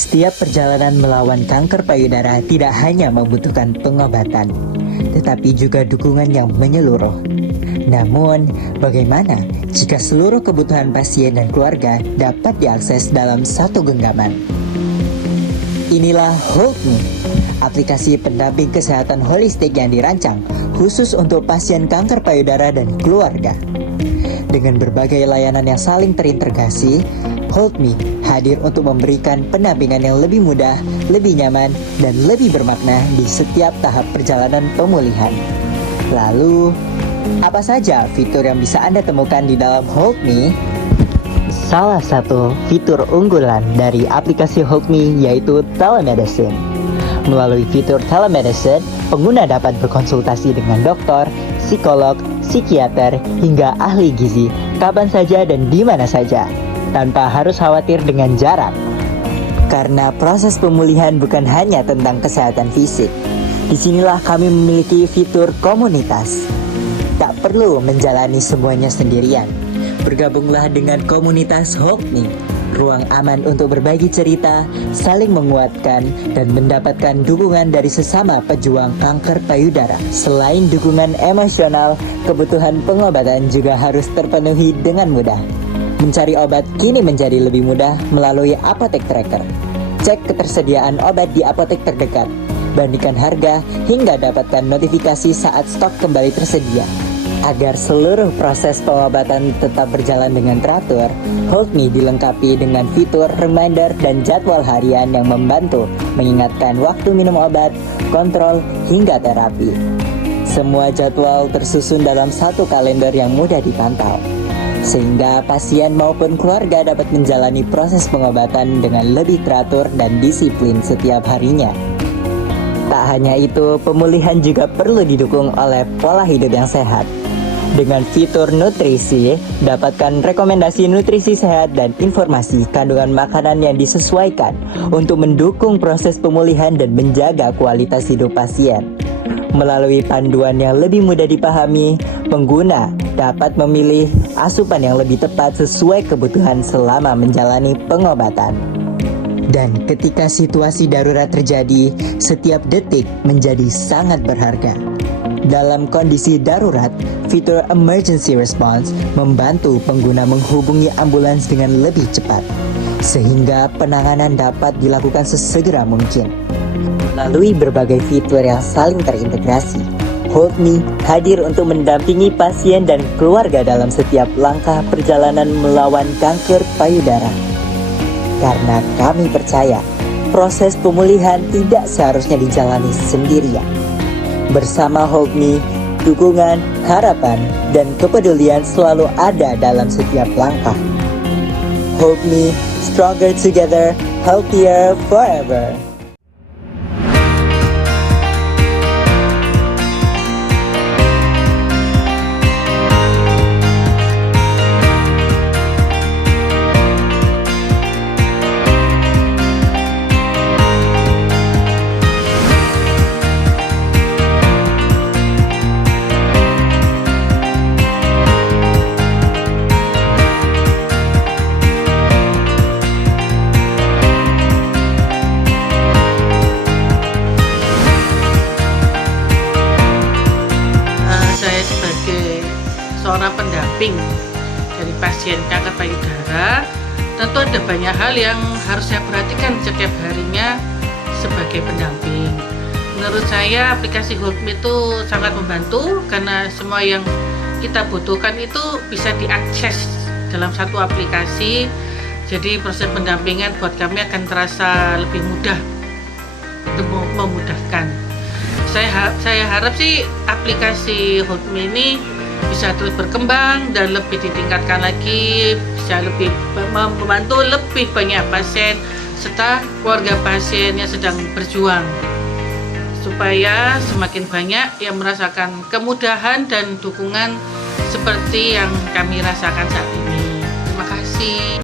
Setiap perjalanan melawan kanker payudara tidak hanya membutuhkan pengobatan, tetapi juga dukungan yang menyeluruh. Namun, bagaimana jika seluruh kebutuhan pasien dan keluarga dapat diakses dalam satu genggaman? Inilah Hold Me, aplikasi pendamping kesehatan holistik yang dirancang khusus untuk pasien kanker payudara dan keluarga. Dengan berbagai layanan yang saling terintegrasi, Hold Me hadir untuk memberikan pendampingan yang lebih mudah, lebih nyaman, dan lebih bermakna di setiap tahap perjalanan pemulihan. Lalu, apa saja fitur yang bisa Anda temukan di dalam Hold Me? Salah satu fitur unggulan dari aplikasi Hold Me yaitu telemedicine. Melalui fitur telemedicine, pengguna dapat berkonsultasi dengan dokter, psikolog, psikiater, hingga ahli gizi kapan saja dan di mana saja, tanpa harus khawatir dengan jarak. Karena proses pemulihan bukan hanya tentang kesehatan fisik. Disinilah kami memiliki fitur komunitas. Tak perlu menjalani semuanya sendirian. Bergabunglah dengan komunitas Hold Me, ruang aman untuk berbagi cerita, saling menguatkan, dan mendapatkan dukungan dari sesama pejuang kanker payudara. Selain dukungan emosional, kebutuhan pengobatan juga harus terpenuhi dengan mudah. Mencari obat kini menjadi lebih mudah melalui Apotek Tracker. Cek ketersediaan obat di apotek terdekat, bandingkan harga, hingga dapatkan notifikasi saat stok kembali tersedia. Agar seluruh proses pengobatan tetap berjalan dengan teratur, Hold Me dilengkapi dengan fitur reminder dan jadwal harian yang membantu mengingatkan waktu minum obat, kontrol, hingga terapi. Semua jadwal tersusun dalam satu kalender yang mudah dipantau, sehingga pasien maupun keluarga dapat menjalani proses pengobatan dengan lebih teratur dan disiplin setiap harinya. Tak hanya itu, pemulihan juga perlu didukung oleh pola hidup yang sehat. Dengan fitur nutrisi, dapatkan rekomendasi nutrisi sehat dan informasi kandungan makanan yang disesuaikan untuk mendukung proses pemulihan dan menjaga kualitas hidup pasien. Melalui panduan yang lebih mudah dipahami, pengguna dapat memilih asupan yang lebih tepat sesuai kebutuhan selama menjalani pengobatan. Dan ketika situasi darurat terjadi, setiap detik menjadi sangat berharga. Dalam kondisi darurat, fitur Emergency Response membantu pengguna menghubungi ambulans dengan lebih cepat, sehingga penanganan dapat dilakukan sesegera mungkin. Melalui berbagai fitur yang saling terintegrasi, Hold Me hadir untuk mendampingi pasien dan keluarga dalam setiap langkah perjalanan melawan kanker payudara. Karena kami percaya, proses pemulihan tidak seharusnya dijalani sendirian. Bersama Hold Me, dukungan, harapan, dan kepedulian selalu ada dalam setiap langkah. Hold Me, stronger together, healthier forever. Seorang pendamping dari pasien kanker payudara, tentu ada banyak hal yang harus saya perhatikan setiap harinya sebagai pendamping. Menurut saya aplikasi Hold Me itu sangat membantu karena semua yang kita butuhkan itu bisa diakses dalam satu aplikasi. Jadi proses pendampingan buat kami akan terasa lebih mudah, memudahkan. Saya harap sih aplikasi Hold Me ini bisa terus berkembang dan lebih ditingkatkan lagi, bisa lebih membantu lebih banyak pasien serta keluarga pasien yang sedang berjuang, supaya semakin banyak yang merasakan kemudahan dan dukungan seperti yang kami rasakan saat ini. Terima kasih.